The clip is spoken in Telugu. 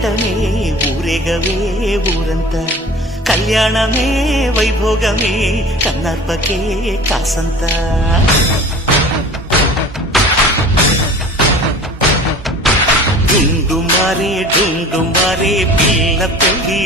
పేరంటమే ఊరేగవే ఊరంతా కళ్యాణమే వైభోగమే కన్నార్పకే కాసంత డుండు మారే పిల్ల పెళ్ళి